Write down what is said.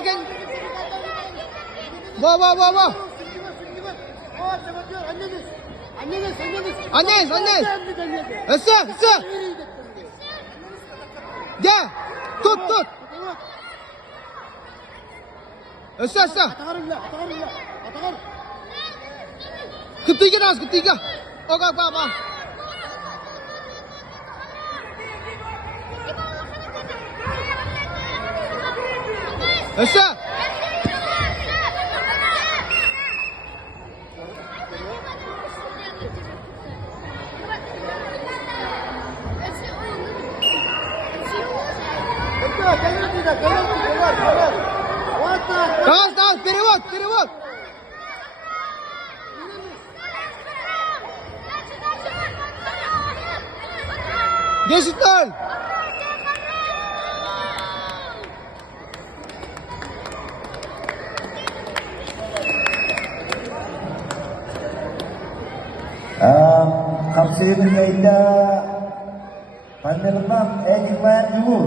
kick. Bawa. Anes. Esa. Gel. Tut. Esa. Ketiga. Oke, apa? Esa. Давай, перевод. Десять-ноль. خمسين ميدا فنلقى أجمل جمهور